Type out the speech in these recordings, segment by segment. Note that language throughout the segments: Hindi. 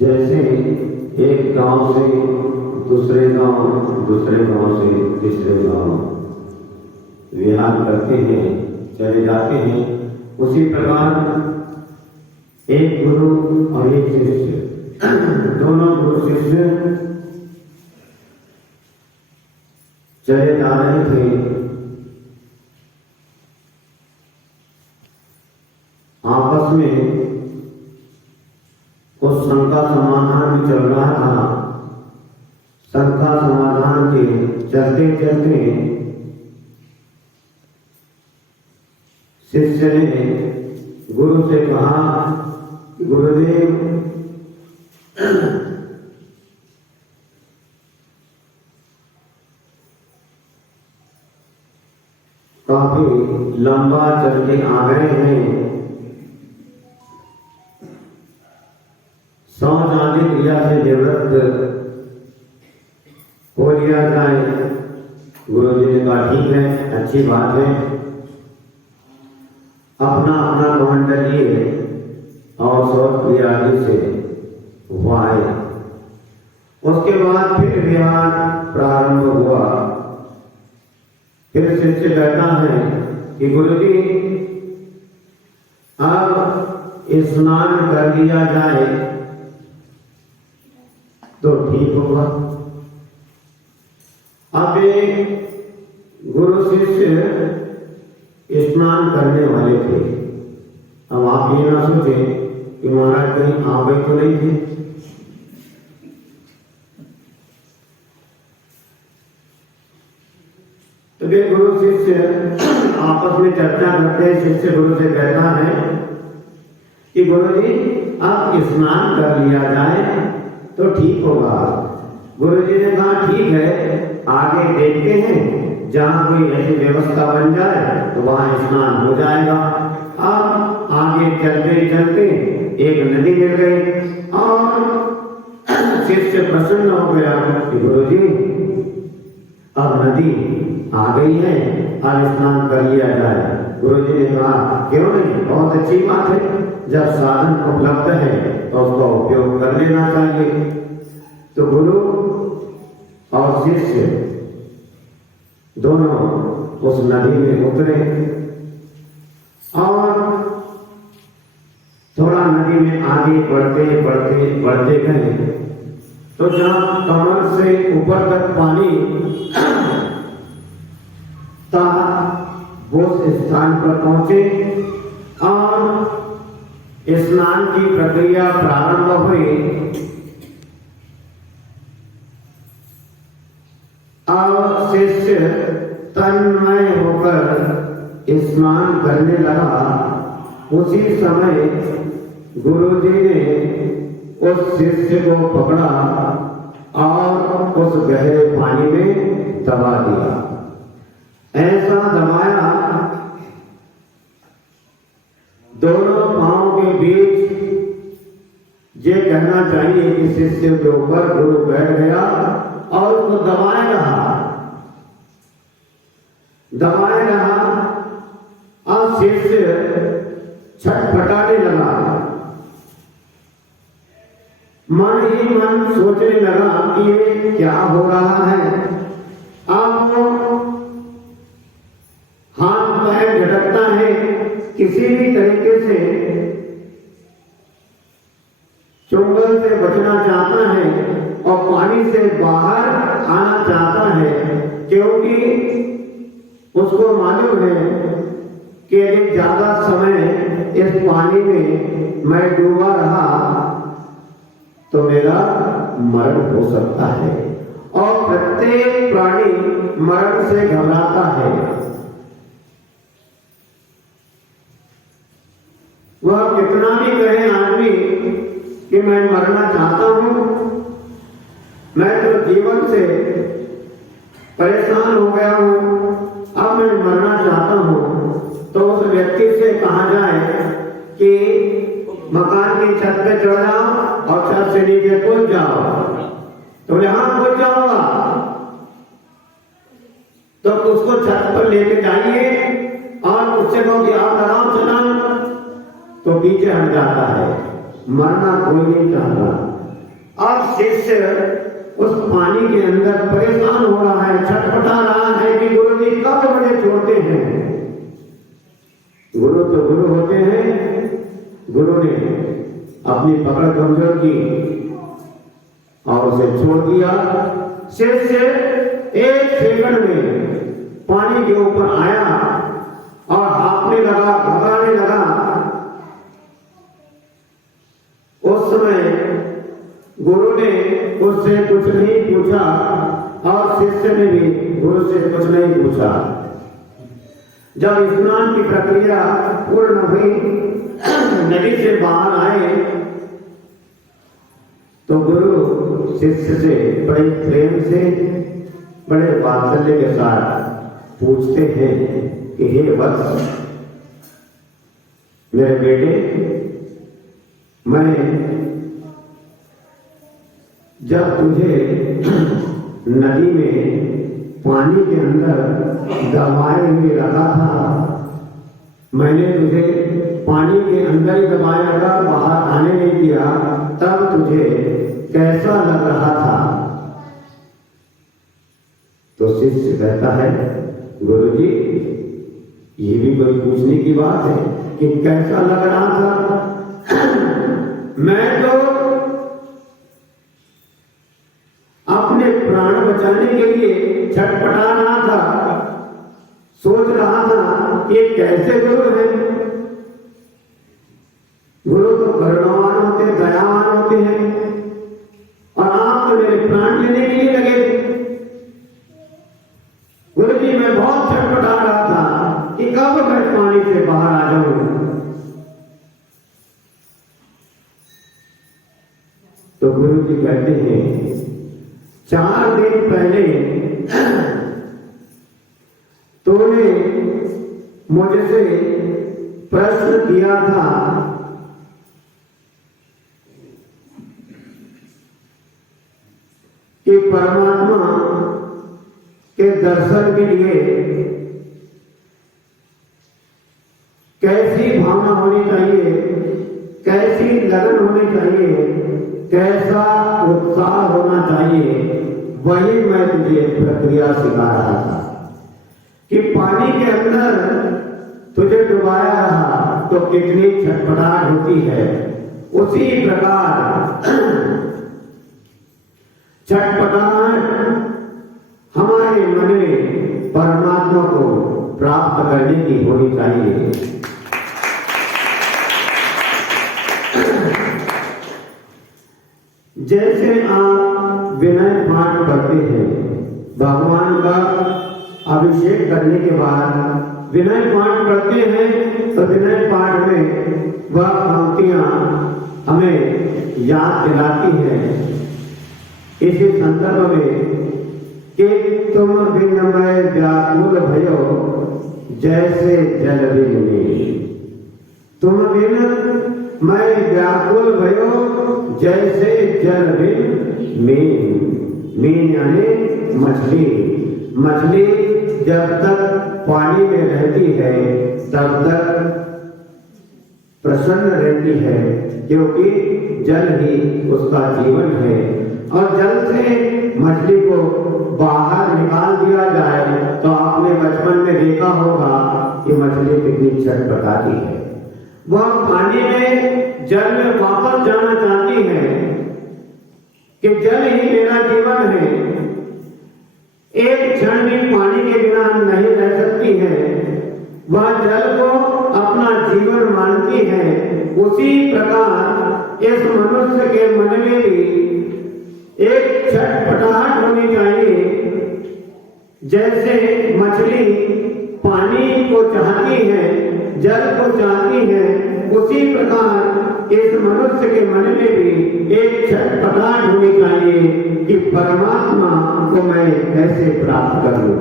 जैसे एक गांव से दूसरे गांव से तीसरे गांव विहार करते हैं, चले जाते हैं, उसी प्रकार एक गुरु और एक शिष्य, दोनों गुरु शिष्य चले जा रहे थे। आपस में कुछ शंका समाधान भी चल रहा था। शंका समाधान के चलते चलते शिष्य ने गुरु से कहा, गुरुदेव काफी लंबा चल के आ गए हैं, सौ जाने क्रिया से निवृत्त हो लिया जाए। गुरु जी ने कहा ठीक है, अच्छी बात है। अपना अपना कमंडल लिए और शौच क्रिया आदि से वो आए। उसके बाद फिर विहार प्रारंभ हुआ। फिर शिष्य कहता है कि गुरु जी अब स्नान कर लिया जाए तो ठीक होगा। अब गुरु शिष्य स्नान करने वाले थे। अब आप ये ना सोचे कि महाराज कहीं आ गए तो नहीं थे। तो वे गुरु शिष्य आपस में चर्चा करते हैं। शिष्य गुरु से कहता है कि गुरु जी अब स्नान कर लिया जाए तो ठीक होगा। गुरु जी ने कहा ठीक है, आगे देखते हैं, जहां कोई ऐसी व्यवस्था बन जाए तो वहां स्नान हो जाएगा। अब आगे चलते चलते एक नदी मिल गई और शिष्य प्रसन्न हो गया कि गुरु जी अब नदी आ गई है, अब स्नान कर लिया जाए। गुरु जी ने कहा क्यों नहीं, बहुत अच्छी बात है। जब साधन उपलब्ध है तो उसका उपयोग कर लेना चाहिए। तो गुरु और शिष्य दोनों उस नदी में उतरे और थोड़ा नदी में आगे बढ़ते गए तो जहां कमर से ऊपर तक पानी था वो स्थान पर पहुंचे और स्नान की प्रक्रिया प्रारंभ हुई। और शिष्य तन्मय होकर स्नान करने लगा। उसी समय गुरुजी ने उस शिष्य को पकड़ा और उस गहरे पानी में दबा दिया। ऐसा दबाया दोनों पांव के बीच, ये कहना चाहिए कि शिष्य के ऊपर गुरु बैठ गया और उसको दबाए रहा और शिष्य छटपटाने लगा। मन ही मन सोचने लगा कि ये क्या हो रहा है। अब हाथ पैर झटकता है, किसी भी तरीके से चुंगल से बचना चाहता है और पानी से बाहर आना चाहता है, क्योंकि उसको मालूम है कि यदि ज्यादा समय इस पानी में मैं डूबा रहा तो मेरा मरण हो सकता है। और प्रत्येक प्राणी मरण से घबराता है। वह कितना भी कहे आदमी कि मैं मरना चाहता हूं, मैं तो जीवन से परेशान हो गया हूं, अब मैं मरना चाहता हूं, तो उस व्यक्ति से कहा जाए कि मकान की छत पे चढ़ जाओ और छत से नीचे कूद जाओ, तो यहां कूद जाऊंगा, तो उसको छत पर लेके जाइए और उससे कहो कि आप आराम से तो पीछे हट जाता है। मरना कोई नहीं चाहता, शिष्य उस पानी के अंदर परेशान हो रहा है, छटपटा रहा है कि गुरु जी कब मुझे छोड़ते हैं। गुरु तो गुरु होते हैं। गुरु ने अपनी पकड़ कमजोर की और उसे छोड़ दिया। शिष्य 1 सेकंड में पानी के ऊपर आया और हांफने लगा, घबराने लगा। उस समय गुरु ने उससे कुछ नहीं पूछा और शिष्य ने भी गुरु से कुछ नहीं पूछा। जब स्नान की प्रक्रिया पूर्ण हुई, नदी से बाहर आए तो गुरु शिष्य से बड़े प्रेम से, बड़े वात्सल्य के साथ पूछते हैं कि हे वत्स, मेरे बेटे, मैं जब तुझे नदी में पानी के अंदर दबाए हुए रखा था, मैंने तुझे पानी के अंदर ही दबाए रखा, बाहर आने नहीं दिया, तब तुझे कैसा लग रहा था? तो शिष्य कहता है, गुरुजी, ये भी कोई पूछने की बात है कि कैसा लग रहा था? मैं तो अपने प्राण बचाने के लिए छटपटा रहा था, सोच रहा था कि कैसे गुरु है। गुरु तो करुणावान होते, दयावान होते हैं, और आप तो मेरे प्राण लेने के लिए लगे थे। गुरु जी, मैं बहुत छटपटा रहा था कि कब मैं पानी से बाहर आ जाऊं। तो गुरु जी कहते हैं, 4 दिन पहले तूने मुझसे प्रश्न किया था कि परमात्मा के दर्शन के लिए कैसी भावना होनी चाहिए, कैसी लगन होनी चाहिए, कैसा उत्साह होना चाहिए। वही मैं तुझे प्रक्रिया सिखा रहा था कि पानी के अंदर तुझे डुबाया रहा तो कितनी छटपटाहट होती है। उसी प्रकार छटपटाहट हमारे मन में परमात्मा को प्राप्त करने की होनी चाहिए। जैसे आप विनय पाठ पढ़ते हैं, भगवान का अभिषेक करने के बाद विनय पाठ पढ़ते हैं, तो विनय पाठ में वह पंक्तियां हमें याद दिलाती हैं इसी संदर्भ में कि तुम बिन मैं व्याकुल भयो जैसे जल बिन में। तुम बिन मैं व्याकुल भयो जैसे जल बिन में यानी मछली। मछली जब तक पानी में रहती है तब तक प्रसन्न रहती है, क्योंकि जल ही उसका जीवन है। और जल से मछली को बाहर निकाल दिया जाए तो आपने बचपन में देखा होगा कि मछली कितनी छटपटाती है। वह पानी में, जल में वापस जाना चाहती है कि जल ही मेरा जीवन है। एक क्षण भी पानी के बिना नहीं रह सकती है। वह जल को अपना जीवन मानती है। उसी प्रकार इस मनुष्य के मन में भी एक छटपटाहट होनी चाहिए। जैसे मछली पानी को चाहती है, जल को चाहती है, उसी प्रकार इस मनुष्य के मन में भी एक छटपटाहट होनी चाहिए कि परमात्मा को मैं कैसे प्राप्त कर लूं।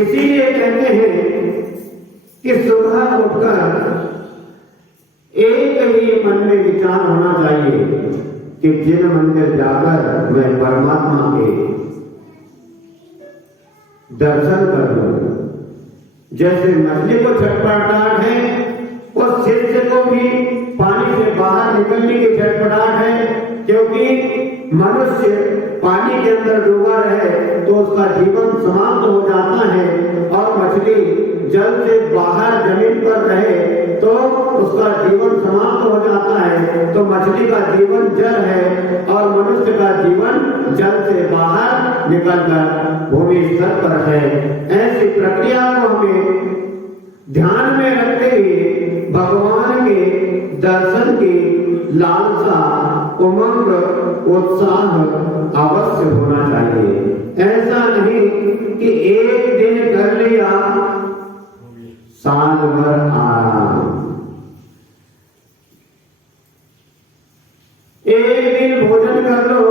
इसीलिए कहते हैं कि सुबह उठकर एक ही मन में विचार होना चाहिए कि जिन मंदिर जाकर मैं परमात्मा के दर्शन कर लूं। जैसे मछली को छटपटाहट है, उस शिष्य को भी पानी से बाहर निकल मिलने की छटपटाहट है, क्योंकि मनुष्य पानी के अंदर डूबा रहे तो उसका जीवन समाप्त हो जाता है, और मछली जल से बाहर जमीन पर रहे तो उसका जीवन समाप्त हो जाता है। तो मछली का जीवन जल है और मनुष्य का जीवन जल से बाहर निकलकर भूमि स्तर पर है। ऐसी प्रक्रिया को हमें ध्यान में रखते हुए भगवान के दर्शन की लालसा, उमंग, उत्साह अवश्य होना चाहिए। ऐसा नहीं कि एक दिन कर लिया साल भर आराम, एक दिन भोजन कर लो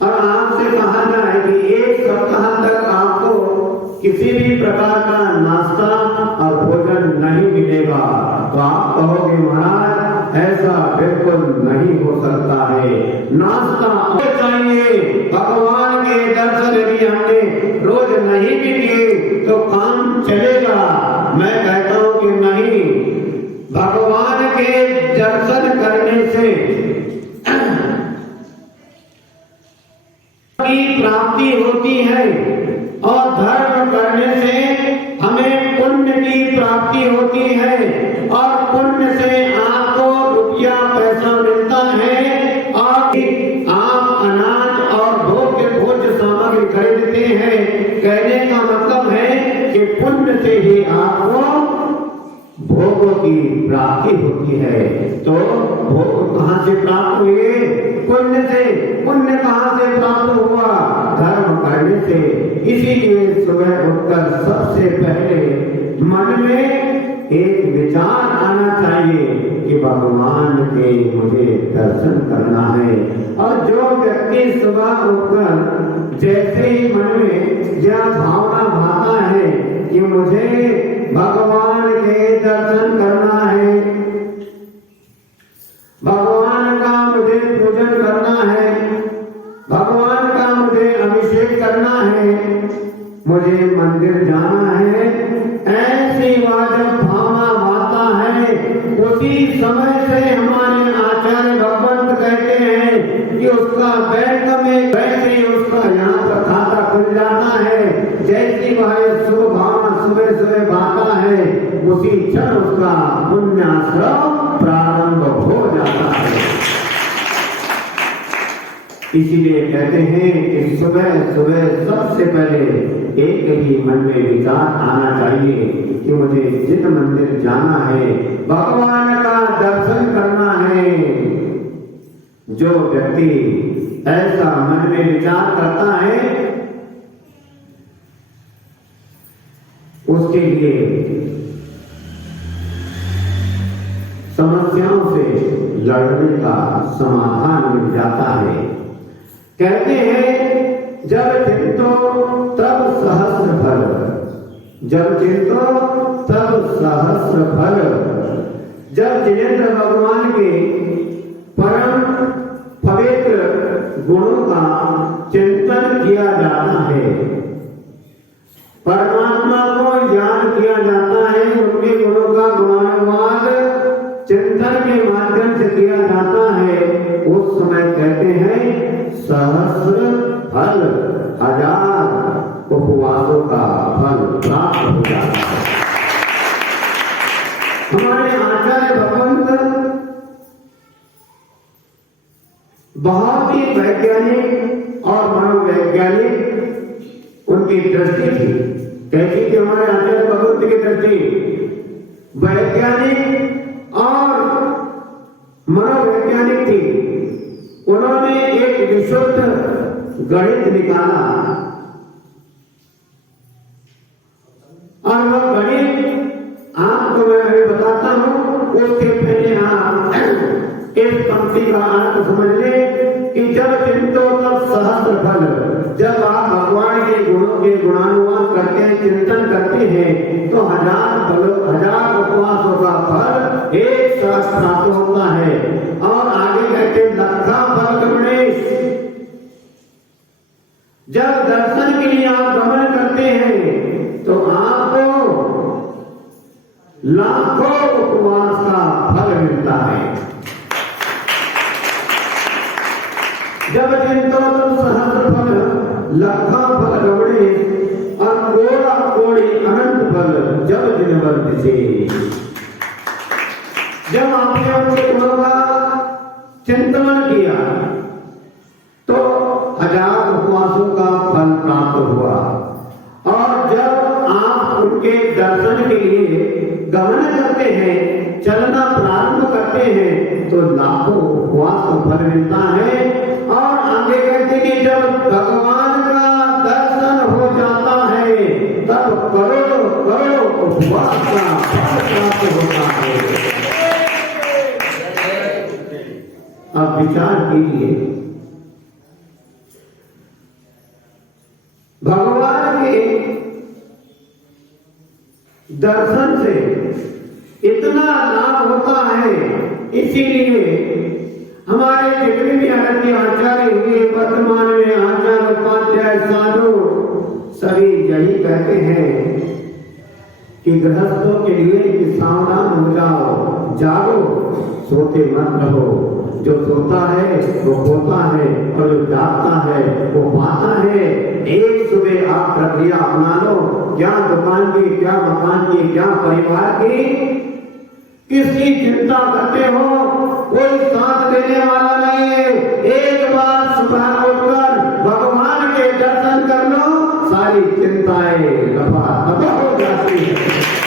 और आपसे कहा जाए कि एक सप्ताह तक आपको किसी भी प्रकार का नाश्ता और भोजन नहीं मिलेगा, तो आप कहोगे महाराज ऐसा बिल्कुल नहीं हो सकता है। नाश्ता चाहिए। भगवान के दर्शन यदि हमने रोज नहीं भी किए तो काम चलेगा? मैं कहता हूं कि नहीं। भगवान के दर्शन करने से की प्राप्ति होती है और धर्म करने से हमें पुण्य की प्राप्ति होती है, और पुण्य से आपको रुपया पैसा मिलता है, और आप अनाज और भोज्य सामग्री खरीदते हैं। कहने का मतलब है कि पुण्य से ही आपको भोगों की प्राप्ति होती है। तो भोग कहां से प्राप्त हुए? पुण्य से। पुण्य कहां से प्राप्त हुआ? धर्म करने से। इसीलिए सुबह उठकर सबसे पहले मन में एक विचार आना चाहिए कि भगवान के मुझे दर्शन करना है। और जो व्यक्ति सुबह उठकर जैसे ही मन में यह भावना भाता है कि मुझे भगवान के दर्शन करना है, भगवान का मुझे पूजन करना है, भगवान का मुझे अभिषेक करना है, मुझे मंदिर जाना है, ऐसी जब भावना भाता है, उसी समय से हमारे आचार्य भगवंत कहते हैं कि उसका बैंक में वैसे ही उसका यहाँ पर खाता खुल जाता है। जैसी वह शुभ भावना सुबह सुबह भाता है, उसी क्षण उसका पुण्याश्रम प्रारंभ हो जाता है। इसीलिए कहते हैं कि सुबह सुबह सबसे पहले एक ही मन में विचार आना चाहिए कि मुझे जिन मंदिर जाना है, भगवान का दर्शन करना है। जो व्यक्ति ऐसा मन में विचार करता है उसके लिए समस्याओं से लड़ने का समाधान मिल जाता है। कहते हैं जब चिंतो तब सहस्र फल, जब चिंतो तब सहस्र फल। जब जिनेंद्र भगवान के परम पवित्र गुणों का चिंतन किया जाता है, परमात्मा को याद किया जाता है, उनके गुणों का गुणानुवाद चिंतन के माध्यम से किया जाता है, उस समय कहते हैं सहस्र फल, 1000 उपवासों का फल प्राप्त हो जाता है। हमारे आचार्य भगवंत बहुत ही वैज्ञानिक और मनोवैज्ञानिक उनकी दृष्टि थी। कैसी थी हमारे आचार्य भगवंत की दृष्टि? वैज्ञानिक और मनोवैज्ञानिक थी। उन्होंने एक विशुद्ध गणित निकाला और वह गणित आपको मैं अभी बताता हूं। उसके पहले आप इस पंक्ति का अर्थ समझ ले कि जब चिंतो तब सहस्र फल। जब आप भगवान के गुणों के गुणानुवाद करते हैं, चिंतन करते हैं, तो 1000 उपवासों का फल एक सहस्र प्राप्त होता है। और आगे कहते लक्षा फल गणेश। जब दर्शन के लिए आप गमन करते हैं तो आपको लाखों उपवास का फल मिलता है। कोड़ा कोड़ी अनंत फल जब दिन भर दिसे। जब आपने उनके गुणों का चिंतन किया तो 1000 उपवासों का फल प्राप्त हुआ, और जब आप उनके दर्शन के लिए गमन करते हैं, चलना प्रारंभ करते हैं, तो लाखों उपवास का फल मिलता है। और आगे कहते कि जब भगवान का दर्शन हो जाता है तब करोड़ों करोड़ों उपवास का फल प्राप्त होता है। अब विचार कीजिए, भगवान के दर्शन से इतना लाभ होता है, इसीलिए हमारे जितने भी आरती आचार्य हुए, वर्तमान में आचार्य उपाध्याय साधु सभी यही कहते हैं कि गृहस्थों के लिए कि सावधान हो जाओ, जागो, सोते मत रहो। जो सोता है वो खोता है, और जो जागता है वो पाता है। एक सुबह आप प्रक्रिया अपना लो, क्या दुकान की, क्या मकान की, क्या परिवार की, किसकी चिंता करते हो, कोई साथ देने वाला नहीं है। एक बार सुबह उठकर भगवान के दर्शन कर लो, सारी चिंताएं दफा दफा हो जाती है।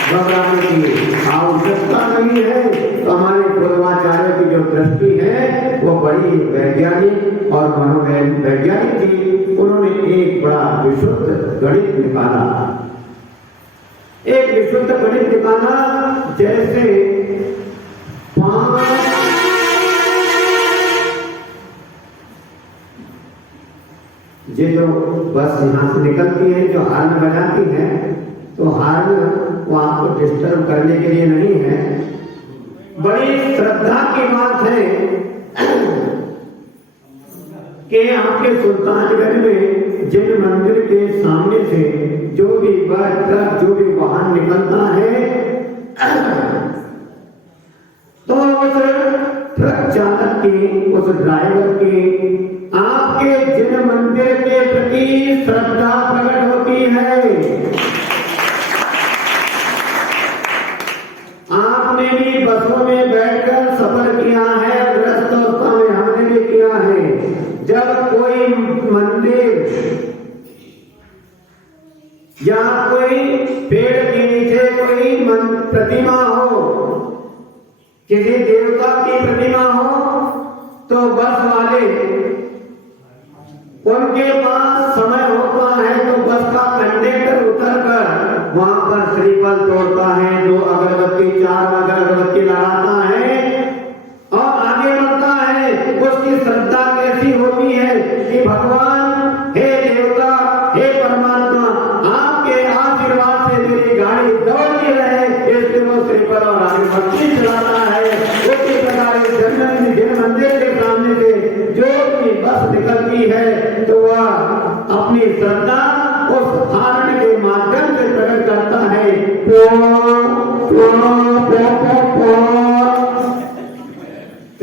घबराने की आवश्यकता नहीं है। तो हमारे पूर्वाचार्य की जो दृष्टि है वो बड़ी वैज्ञानिक और मनोवैज्ञानिक थी। उन्होंने एक बड़ा विशुद्ध गणित निकाला, एक विशुद्ध गणित निकाला, जैसे 5 ये जो बस यहाँ से निकलती है, जो हार्न बजाती है, तो हार्न वो आपको डिस्टर्ब करने के लिए नहीं है। बड़ी श्रद्धा की बात है कि आपके सुल्तानगंज में जिन मंदिर के सामने से जो भी बस, ट्रक, जो भी वाहन निकलता है, तो उस ट्रक चालक की, उस ड्राइवर की आपके जिन मंदिर के प्रति श्रद्धा प्रकट होती है। आपने भी बसों में बैठकर सफर किया है, गृहस्थों में हमने भी किया है। जब कोई मंदिर या कोई पेड़ के नीचे कोई प्रतिमा हो, किसी देवता की प्रतिमा हो, तो बस वाले उनके पास समय होता है तो बस का कंडक्टर उतरकर वहां पर श्रीफल तोड़ता है, 2 अगरबत्ती, 4 अगरबत्ती लगाता है और आगे बढ़ता है। उसकी श्रद्धा कैसी होती है कि भगवान, हे देवता, हे परमात्मा, आपके आशीर्वाद से मेरी गाड़ी दौड़ती रहे, इसलिए वो श्रीफल और अगरबत्ती चलाता है। उसी प्रकार जिन मंदिर के सामने से जो भी बस निकलती है तो वह अपनी श्रद्धा उस हार्न के माध्यम से प्रकट करता है। तो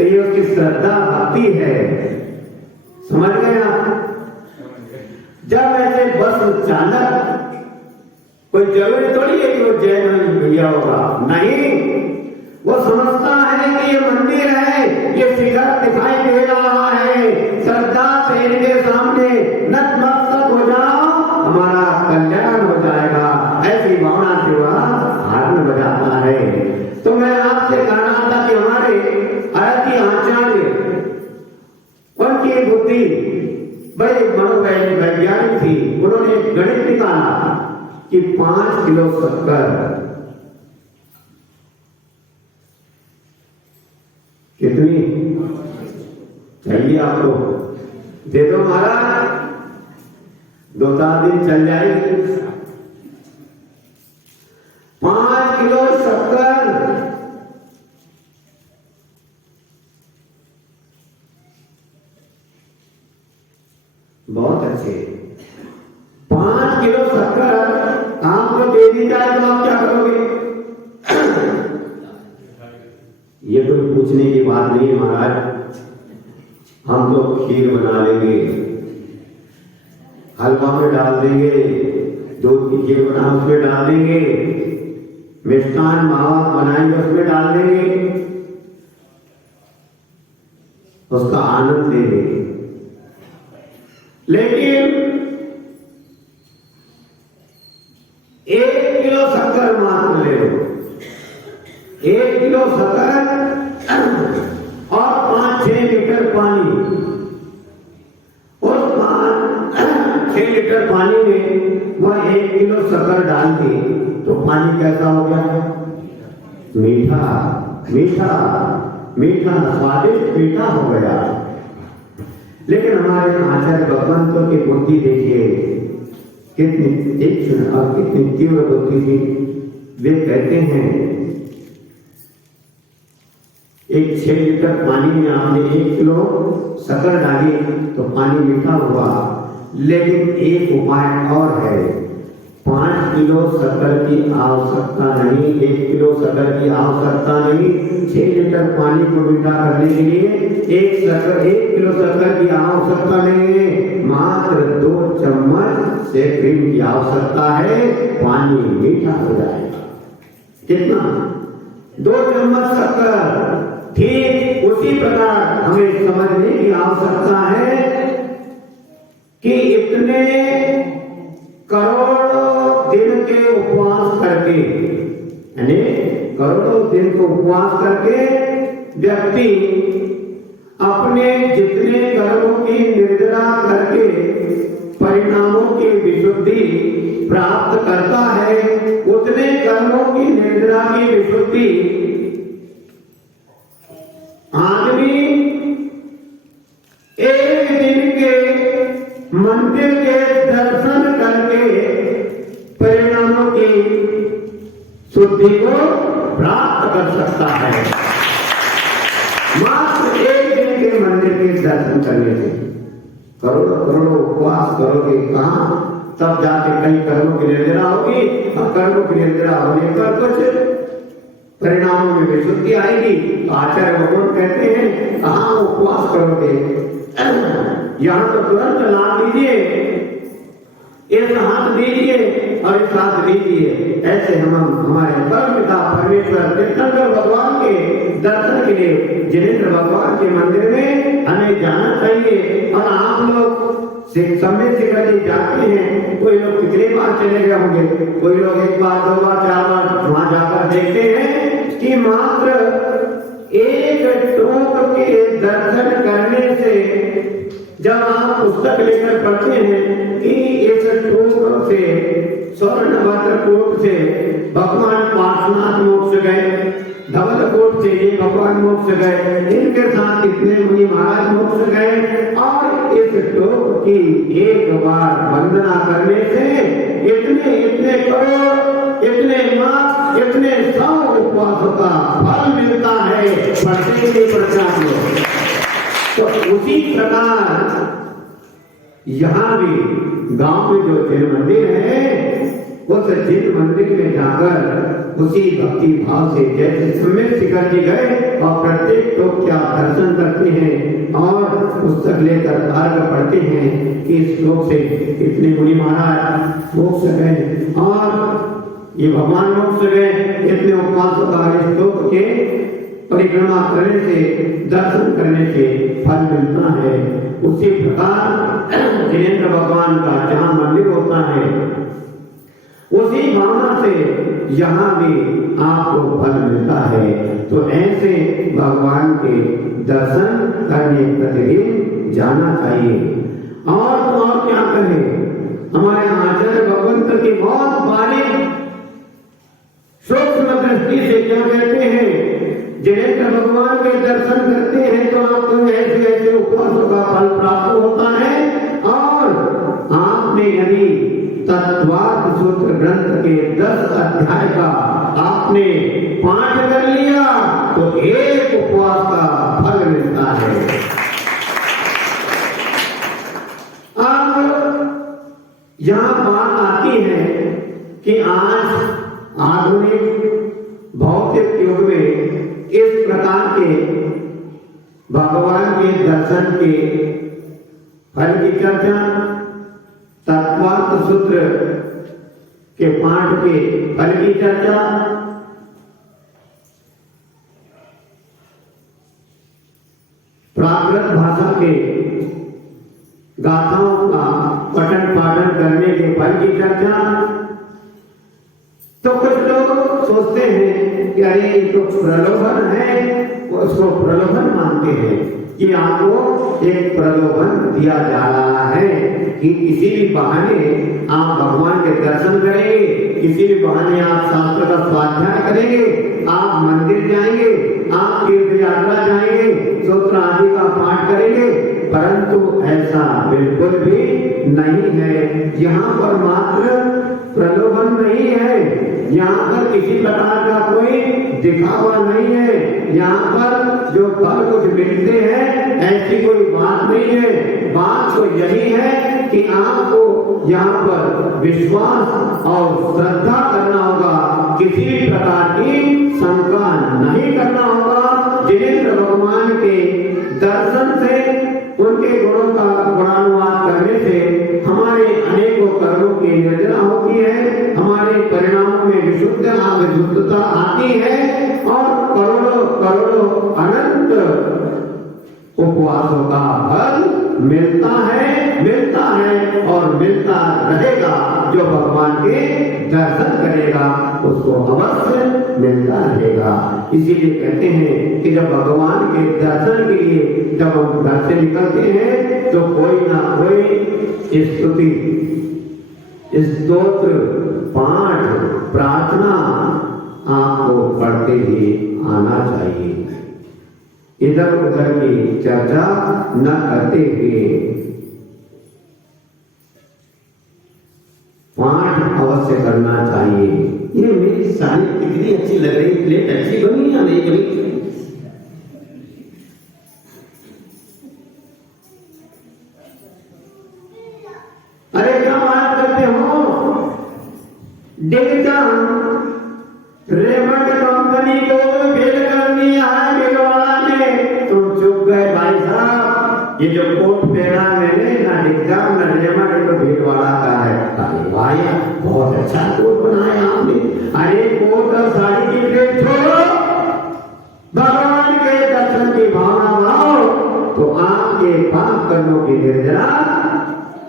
ये उसकी श्रद्धा भक्ति है। समझ गए आप? जब ऐसे बस चालक, कोई जरूरी थोड़ी है कि वो जैन भैया होगा, नहीं, वो समझता है कि ये मंदिर है, ये शिखर दिखाई दे रहा है, श्रद्धा से इनके सामने नतमस्तक हो जाओ, हमारा कल्याण हो जाएगा, ऐसी भावना से वह हार्न बजाता है। तो मैं आपसे कह रहा था कि हमारे आरती आचार्य, उनकी बुद्धि बड़ी मनोवैज्ञानिक थी। उन्होंने एक गणित निकाला कि 5 किलो शक्कर कितनी चाहिए आपको, दे दो महाराज, 2-4 दिन चल जाएगी। 5 किलो शक्कर बहुत अच्छे। 5 किलो शक्कर आपको दे दी जाए तो आप क्या करोगे? ये तो पूछने की बात नहीं है महाराज, हम तो खीर बना लेंगे, हलवा में डाल देंगे, दूध की खीर बना उसमें डाल देंगे, मिष्टान मावा बनाएंगे उसमें डाल देंगे, उसका आनंद लेंगे। लेकिन 1 किलो शक्कर मात्र ले लो, 1 किलो शक्कर और 5-6 लीटर पानी, उस 5-6 लीटर पानी में वह 1 किलो शक्कर डाल दी तो पानी कैसा हो गया? मीठा मीठा मीठा, स्वादिष्ट मीठा हो गया। लेकिन हमारे आचार्य भगवंतों की बुद्धि देखिए कितनी तीक्ष्ण और कितनी तीव्र बुद्धि थी। वे कहते हैं एक 6 लीटर पानी में आपने 1 किलो शक्कर डाली तो पानी मीठा हुआ, लेकिन एक उपाय और है। 5 किलो शक्कर की आवश्यकता नहीं, 1 किलो शक्कर की आवश्यकता नहीं, 6 लीटर पानी को मीठा करने के लिए 1 किलो शक्कर की आवश्यकता नहीं है, मात्र 2 चम्मच से क्रीम की आवश्यकता है, पानी मीठा हो जाएगा। कितना? 2 चम्मच शक्कर। ठीक उसी प्रकार हमें समझने की आवश्यकता है कि इतने करोड़ों दिन के उपवास करके, यानी करोड़ों दिन को उपवास करके व्यक्ति अपने जितने कर्मों की निर्जरा करके परिणामों की विशुद्धि प्राप्त करता है, उतने कर्मों की निर्जरा की विशुद्धि आदमी 1 दिन के मंदिर के दर्शन करके परिणामों की शुद्धि को प्राप्त कर सकता है। मात्र 1 दिन के मंदिर के दर्शन करने से। करोड़ों करोड़ों उपवास करोगे कहाँ? तब जाके कई कर्मों की निर्जरा होगी, और कर्मों की निर्जरा होने पर कुछ परिणामों में विशुद्धि आएगी। आचार्य भगवान कहते हैं कहाँ उपवास करोगे? यहाँ तो तुरंत ला दीजिए, इस हाथ दीजिए और इस हाथ दीजिए। ऐसे हम हमारे परमपिता परमेश्वर तीर्थंकर भगवान के दर्शन के लिए जिनेंद्र भगवान के मंदिर में हमें जाना चाहिए। और आप लोग समय से कभी जाते हैं, कोई लोग कितनी बार चले गए होंगे, कोई लोग 1 बार 2 बार 4 बार वहां जाकर देखते हैं कि मात्र एक टोक के दर्शन करने से, जब आप पुस्तक लेकर पढ़ते हैं कि इस टोक से, स्वर्णभद्र कोट से भगवान पार्श्वनाथ मोक्ष गए, धवल कोट से ये भगवान मोक्ष गए, इनके साथ इतने मुनि महाराज मोक्ष गए, और इस टोक की एक बार वंदना करने से इतने इतने करोड़, इतने मास, इतने 100 उपवासों का फल मिलता है प्रत्येक प्रचार में। तो उसी प्रकार यहाँ भी गांव में जो जिन मंदिर है, उस जिन मंदिर में जाकर उसी भक्ति भाव से जैसे सम्यक शिखर जी गए और प्रत्येक लोग क्या दर्शन करते हैं और पुस्तक लेकर अर्घ पढ़ते हैं कि इस श्लोक से इतने मुनि महाराज मोक्ष गए और ये भगवान मोक्ष गए, इतने उपवासों का श्लोक के परिक्रमा करने से, दर्शन करने से फल मिलता है। उसी प्रकार जिनेंद्र भगवान का जहाँ मंदिर होता है, उसी भावना से यहाँ भी आपको फल मिलता है। तो ऐसे भगवान के दर्शन करने प्रतिदिन जाना चाहिए। और तो और क्या कहें, हमारे आचार्य भगवंत की बहुत बारीक सूक्ष्म दृष्टि से क्या कहते हैं, जिनेंद्र भगवान के दर्शन करते हैं तो आपको ऐसे ऐसे उपवासों का फल प्राप्त होता है। और आपने यदि तत्वार्थ सूत्र ग्रंथ के 10 अध्याय का आपने पाठ कर लिया तो एक उपवास का फल मिलता है। अब यहां बात आती है कि आज आधुनिक भौतिक युग में इस प्रकार के भगवान के दर्शन के फल की चर्चा तत्वार्थ सूत्र के पाठ के फल की चर्चा, प्राकृत भाषा के गाथाओं का पठन पाठन करने के फल की चर्चा। तो कुछ लोग सोचते हैं कि अरे ये तो प्रलोभन है, उसको प्रलोभन मानते हैं कि आपको एक प्रलोभन दिया जा रहा है कि किसी भी बहाने आप भगवान के दर्शन करेंगे, किसी भी बहाने आप शास्त्र का स्वाध्याय करेंगे, आप मंदिर जाएंगे, आप तीर्थ यात्रा जाएंगे, सूत्र आदि का पाठ करेंगे, परंतु ऐसा बिल्कुल भी नहीं है। यहाँ पर मात्र प्रलोभन नहीं है, यहाँ पर किसी प्रकार का कोई दिखावा नहीं है, यहाँ पर जो फल कुछ मिलते हैं ऐसी कोई बात नहीं है। बात तो यही है कि आपको यहाँ पर विश्वास और श्रद्धा करना होगा, किसी भी प्रकार की शंका नहीं करना होगा। जिनेंद्र भगवान के दर्शन से, उनके गुणों का गुणानुवाद करने से हमारे अनेकों कर्मों की निर्जना होती है, हमारे परिणामों में विशुद्धता आती है और करोड़ों करोड़ों अनंत उपवासों का फल मिलता है और मिलता रहेगा। जो भगवान के दर्शन करेगा उसको अवश्य मिलता रहेगा। इसीलिए कहते हैं कि जब भगवान के दर्शन के लिए जब हम घर से निकलते हैं तो कोई ना कोई स्तुति, स्तोत्र, पाठ, प्रार्थना आपको पढ़ते ही आना चाहिए। इधर उधर की चर्चा न करते हुए पाठ अवश्य करना चाहिए। ये मेरी साड़ी कितनी अच्छी लग रही, प्लेट अच्छी बनी या नहीं बनी? अरे क्या बात करते हो? देखता रेमंड कंपनी को फेल कर दिया है बिलवाड़ा ने। तुम चुप गए भाई साहब। ये जो कोट पहना मैंने ना डिग्जाम ना रेमंड तो भीलवाड़ा का है। अरे भाई बहुत अच्छा कोट बनाया आपने। अरे कोट और साड़ी की प्लेट छोड़ो, भगवान के दर्शन की भावना लाओ तो आपके पाप कर्मों की निर्जना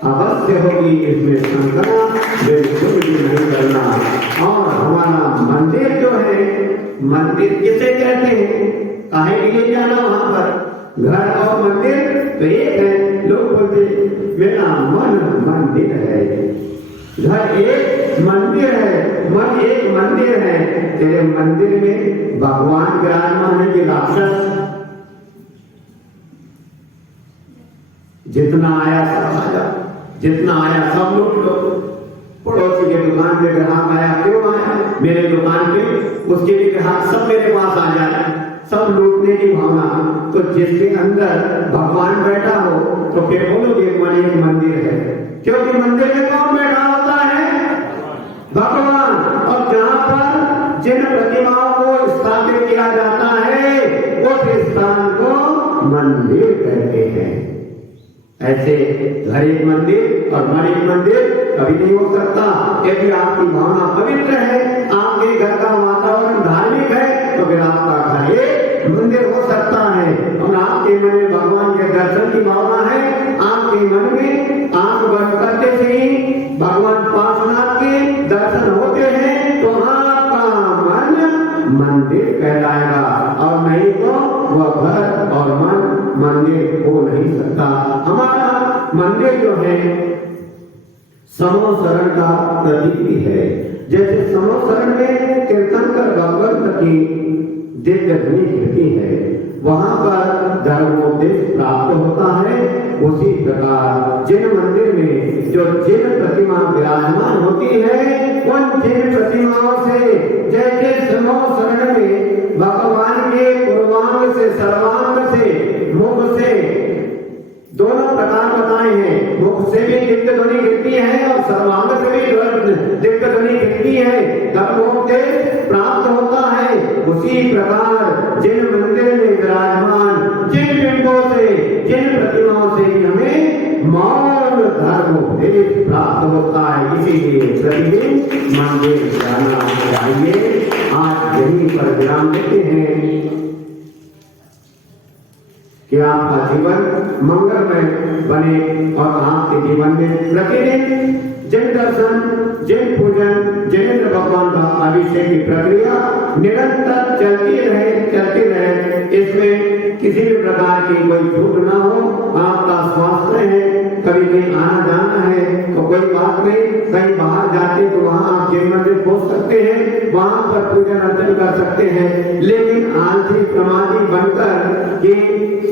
अवश्य होगी। इसमें शंका बिल्कुल भी नहीं करना। और हमारा मंदिर जो है, मंदिर किसे कहते हैं? काहे के लिए जाना वहां पर? घर और मंदिर तो एक है। लोग बोलते मेरा मन मंदिर है। घर एक मंदिर है, मन एक मंदिर है। तेरे मंदिर में भगवान विराजमान है कि राक्षस? जितना आया सब आया, जितना आया सब लूट लो। पड़ोसी के दुकान पे ग्राहक आया, क्यों आया? मेरे दुकान पे, उसके भी ग्राहक सब मेरे पास आ जाए, सब लूटने की भावना। तो जिसके अंदर भगवान बैठा हो तो फिर बोलोगे मन एक मंदिर है, क्योंकि मंदिर में कौन बैठा होता है? भगवान। और जहां पर जिन प्रतिमाओं को स्थापित किया जाता है उस स्थान को मंदिर कहते हैं। ऐसे घर एक मंदिर और मन एक मंदिर कभी नहीं हो सकता। यदि आपकी भावना पवित्र है, आपके घर का वातावरण धार्मिक है, तो फिर आपका घर एक मंदिर हो सकता है। और आपके मन में भगवान के दर्शन की भावना है, आपके मन में आंख बंद करते से ही भगवान पार्श्वनाथ के दर्शन होते हैं तो आपका मन मंदिर कहलाएगा। और नहीं तो वह घर और मन मंदिर हो नहीं सकता। हमारा मंदिर जो है समोसरण का प्रतीक भी है। जैसे समोसरण में तीर्थंकर भगवंत की दिव्य ध्वनि गिरती है, वहां पर धर्मोपदेश प्राप्त होता है। उसी प्रकार जिन मंदिर में जो जिन प्रतिमा विराजमान होती है, उन जिन प्रतिमाओं से जैसे समोसरण में भगवान के पूर्वांग से, सर्वांग से, मुख से दोनों प्रकार बताए हैं। मुख से भी दिव्य ध्वनि गिरती है और सर्वांग से भी दिव्य ध्वनि गिरती है, धर्मोपदेश प्राप्त होता है। उसी प्रकार जिन मंदिर में विराजमान जिन बिंबों से, जिन प्रतिमाओं से हमें मौन धर्मोपदेश प्राप्त होता है। इसीलिए प्रतिदिन मंदिर जाना चाहिए। आज यहीं पर विराम देते हैं कि आपका जीवन मंगलमय बने और आपके जीवन में प्रतिदिन जैन दर्शन, जैन पूजन, जैनेन्द्र भगवान का अभिषेक की प्रक्रिया निरंतर चलती रहे। इसमें किसी भी प्रकार की कोई छूट ना हो। आपका स्वास्थ्य है, कभी कहीं आना जाना है तो कोई बात नहीं, कहीं बाहर जाते तो वहाँ आप जैन मंदिर पहुंच सकते हैं, वहां पर पूजन अर्चन कर सकते हैं। लेकिन आलसी प्रमादी बनकर ये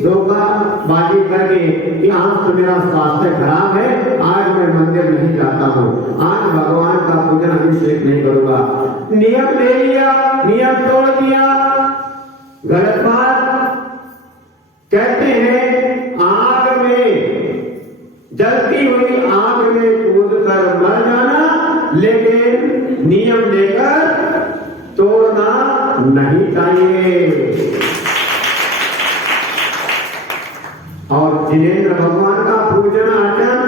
धोखाबाजी करके कि आज तो मेरा स्वास्थ्य खराब है, आज मैं मंदिर नहीं जाता हूँ, आज भगवान का पूजन अभिषेक नहीं करूंगा, नियम ले लिया, नियम तोड़ दिया, गलत बात। कहते हैं आग में, जलती हुई आग में कूद कर मर जाना, लेकिन नियम लेकर तोड़ना नहीं चाहिए। और जिनेन्द्र भगवान का पूजन अर्चन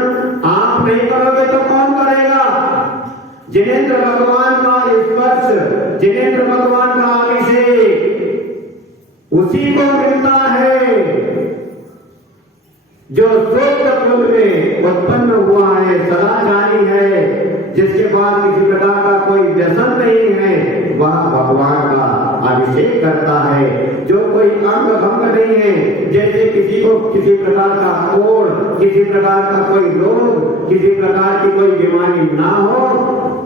आप नहीं करोगे तो कौन करेगा? जिनेन्द्र भगवान का स्पर्श, जिनेन्द्र भगवान का अभिषेक उसी को मिलता है जो सूक्त कुल में उत्पन्न हुआ है, सदाचारी है, जिसके पास किसी प्रकार का कोई व्यसन नहीं है, वह भगवान का अभिषेक करता है। जो कोई अंग भंग नहीं है, जैसे किसी को किसी प्रकार का कोढ़, किसी प्रकार का कोई रोग, किसी प्रकार की कोई बीमारी ना हो,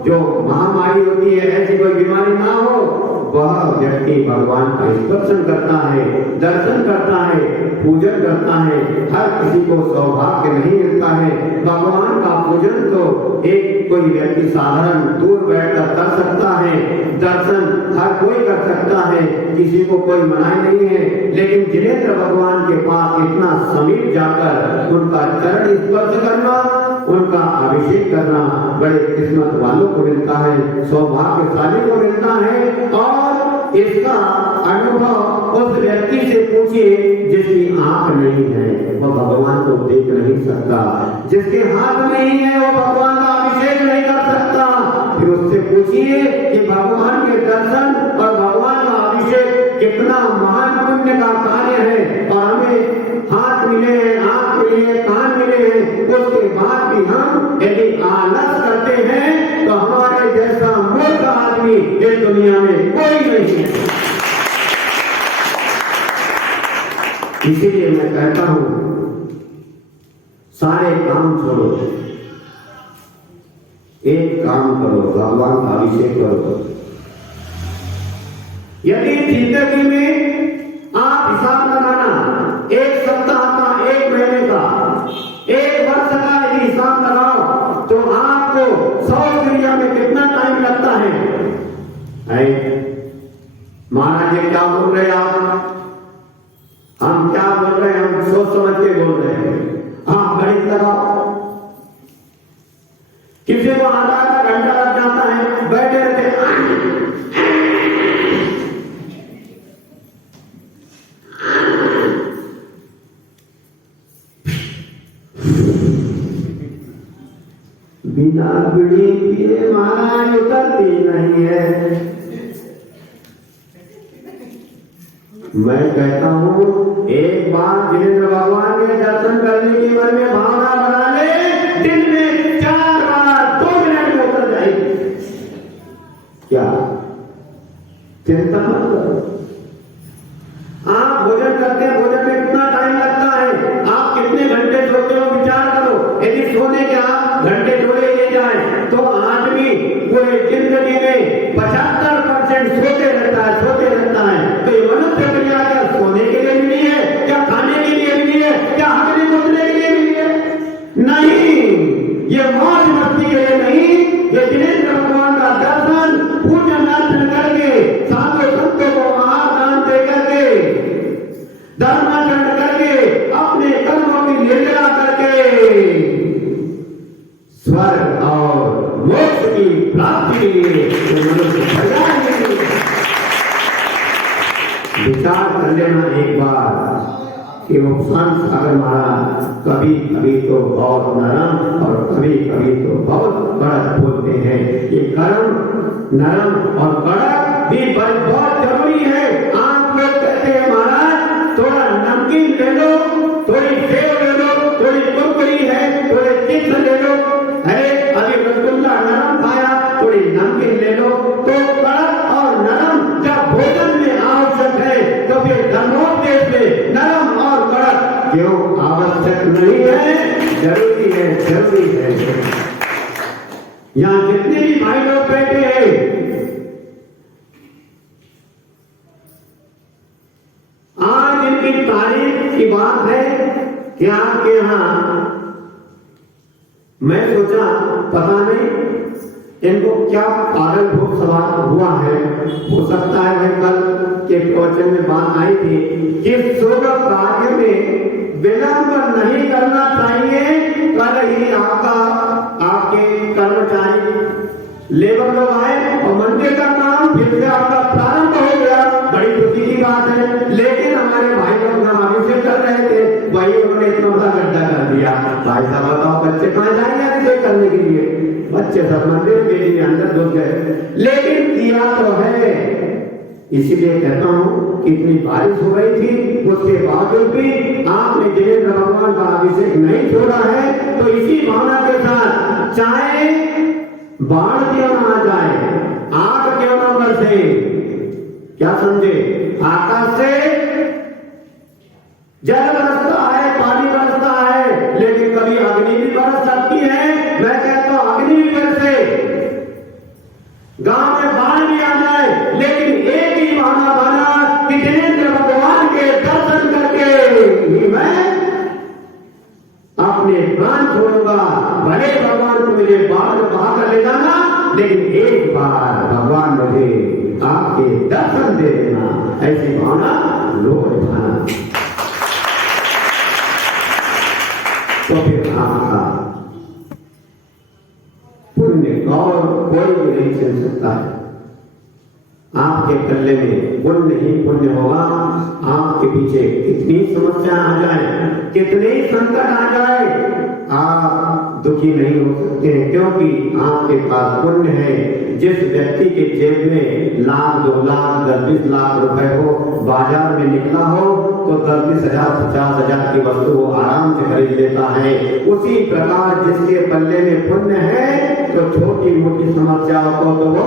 जो महामारी होती है ऐसी कोई बीमारी ना हो, वह व्यक्ति भगवान का स्पर्शन करता है, दर्शन करता है, पूजन करता है। हर किसी को सौभाग्य नहीं मिलता है। भगवान का पूजन तो एक कोई व्यक्ति साधारण दूर बैठकर कर सकता है, दर्शन हर कोई कर सकता है, किसी को कोई मनाही नहीं है। लेकिन जिनेन्द्र भगवान के पास इतना समीप जाकर उनका चरण स्पर्श करना, उनका अभिषेक करना बड़े किस्मत वालों को मिलता है, सौभाग्यशाली को मिलता है। और इसका अनुभव उस व्यक्ति से पूछिए जिसकी आंख नहीं है, वह भगवान को देख नहीं सकता, जिसके हाथ नहीं है वो भगवान का अभिषेक नहीं कर सकता। फिर उससे पूछिए कि भगवान के दर्शन और भगवान का अभिषेक कितना महान पुण्य का कार्य है, और हमें हाथ मिले हैं, आंख मिले हैं, कान मिले हैं, उसके बाद भी हम यदि आलस करते हैं तो हमारे जैसा मूर्ख आदमी इस दुनिया में कोई नहीं है। इसीलिए मैं कहता हूं सारे काम छोड़ो, एक काम करो, भगवान का अभिषेक करो। यदि जिंदगी में आप हिसाब लगाना, एक सप्ताह का, एक महीने का, एक वर्ष का यदि हिसाब लगाओ तो आपको 100 क्रिया में कितना टाइम लगता है? महाराज जी क्या बोल रहे हैं आप? हम क्या बोल रहे हैं? हम सोच समझ के बोल रहे हैं। आप गणित लगाओ, किसी को आधा घंटा लग जाता है, बैठे रहते बिना बीड़ी पिए महाराज उतरती नहीं है। मैं कहता हूं एक बार जिनेन्द्र भगवान के दर्शन करने की मन में भावना बना ले, दिन में 4 बार 2 मिनट में उतर जाएगी। क्या चिंता मत करो। आप भोजन करते हैं, भोजन में कितना टाइम लगता है? आप कितने घंटे सोते हो? विचार करो। यदि सोने के आप घंटे जोड़े ले जाए तो आदमी पूरे जिंदगी में 75% सोते रहता है। तो ये मनुष्य क्रिया क्या सोने के लिए मिली है? क्या खाने के लिए मिली है? क्या हमें मुझने के लिए मिली है? नहीं, ये मौज मस्ती के लिए नहीं। ये जिनेन्द्र भगवान का दर्शन, पूजन अर्चन करके, साधु संतों को महादान दे करके, धर्माचरण करके, अपने कर्मों की निर्जला करके स्वर्ग और मोक्ष की प्राप्ति के लिए विचार कर लेना एक बार। कि उपशांत सागर महाराज कभी कभी तो बहुत नरम और कभी कभी तो बहुत कड़क बोलते हैं। ये कर्म नरम और कड़क भी बहुत जरूरी है। आप लोग कहते हैं महाराज थोड़ा नमकीन ले लो, थोड़ी सेव ले लो, थोड़ी कुरकुरी है, थोड़े चिप्स ले लो। अरे अभी रसगुल्ला नरम खाया, थोड़ी नमकीन ले लो। तो कड़क और नरम जब भोजन में आवश्यक है तो फिर धर्मोपदेश में नरम और कड़क क्यों आवश्यक नहीं है? जरूरी है, जरूरी है। यहाँ जितने भी भाई लोग बैठे हैं, आज इनकी तारीफ की बात है कि आपके यहाँ मैं सोचा पता नहीं इनको क्या पागल भूख सवार हुआ है। हो सकता है भाई कल के प्रवचन में बात आई थी कि शुभ कार्य में विलंब नहीं करना चाहिए। कल ही आपके कर्मचारी लेबर लोग आए और मंदिर का काम फिर से आपका प्रारंभ हो गया। बड़ी खुशी की बात है। लेकिन हमारे भाई लोग नाम अभिषेक कर रहे थे, वही उन्होंने इतना बड़ा गड्ढा कर दिया। भाई साहब बताओ बच्चे कहाँ जाएंगे अभिषेक करने के लिए? बच्चे सब मंदिर के लिए अंदर घुस गए। लेकिन किया तो है। इसीलिए कहता हूँ कि इतनी बारिश हो रही थी, उसके बावजूद भी आपने जिनेंद्र भगवान का अभिषेक नहीं छोड़ा है। तो इसी भावना के साथ चाहे बाढ़ क्यों ना आ जाए, आग क्यों ना बरसे, क्या समझे, आकाश से जल बरसता है, पानी बरसता है, लेकिन कभी अग्नि भी बरस सकती है। मैं कहता हूं अग्नि भी बरसे, गांव में बाढ़ भी आ जाए, लेकिन एक ही भावना बना कि जिनेंद्र भगवान के दर्शन करके ही मैं अपने प्राण छोड़ूंगा। भले भगवान को मुझे बाढ़ में बहा कर ले जाना, लेकिन एक बार भगवान मुझे आपके दर्शन दे देना। ऐसी भावना लोग दिखाना। तो फिर आपका पुण्य और कोई भी नहीं चल सकता है। आपके कल्ले में पुण्य ही पुण्य होगा। आपके पीछे कितनी समस्या आ जाए, कितने संकट आ जाए, आप दुखी नहीं हो सकते हैं, क्योंकि आपके पास पुण्य है। जिस व्यक्ति के जेब में लाख 2 लाख 10-20 लाख रुपए हो, बाजार में निकला हो तो 10-20 हजार 50 हजार की वस्तु वो आराम से खरीद लेता है। उसी प्रकार जिसके पल्ले में पुण्य है तो छोटी मोटी समस्याओं को तो वो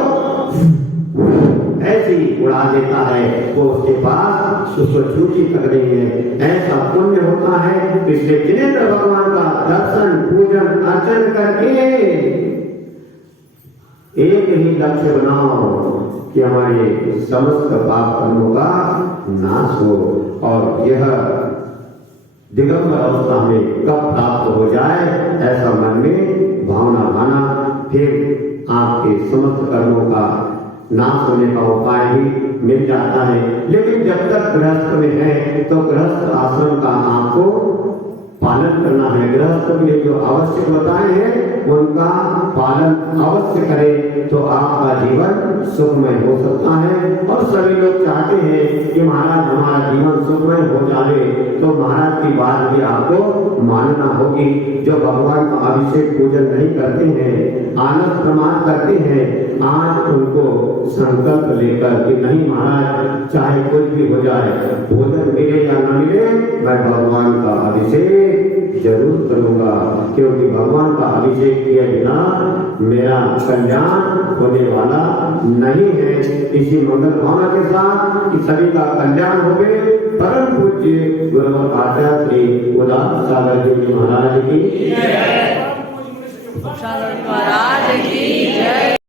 ऐसी उड़ा देता है। वो उसके पास उसको छूटी तक नहीं है। ऐसा पुण्य होता है। इसलिए जिनेंद्र भगवान का दर्शन पूजन अर्चन करके एक ही लक्ष्य बनाओ कि हमारे समस्त पाप कर्मों का नाश हो, और यह दिगंबर अवस्था में कब प्राप्त हो जाए ऐसा मन में भावना भाना, फिर आपके समस्त कर्मों का नाश होने का उपाय भी मिल जाता है। लेकिन जब तक गृहस्थ में है तो गृहस्थ आश्रम का आपको पालन करना है। गृहस्थ के लिए जो आवश्यक बताए हैं उनका पालन अवश्य करें तो आपका जीवन सुखमय हो सकता है। और सभी लोग चाहते हैं कि महाराज हमारा जीवन सुखमय हो जाए, तो महाराज की बात भी आपको मानना होगी। जो भगवान का अभिषेक पूजन नहीं करते हैं, आनंद प्रमाण करते हैं, आज उनको संकल्प लेकर कि नहीं महाराज चाहे कुछ भी हो जाए, भोजन मिले या न मिले, मैं भगवान का अभिषेक जरूर करूंगा, क्योंकि भगवान का अभिषेक किए बिना मेरा कल्याण होने वाला नहीं है। इसी मंगल भावना के साथ कि सभी का कल्याण हो गए। परम पूज्य गुरु आचार्य श्री उदास सागर जी महाराज की जय।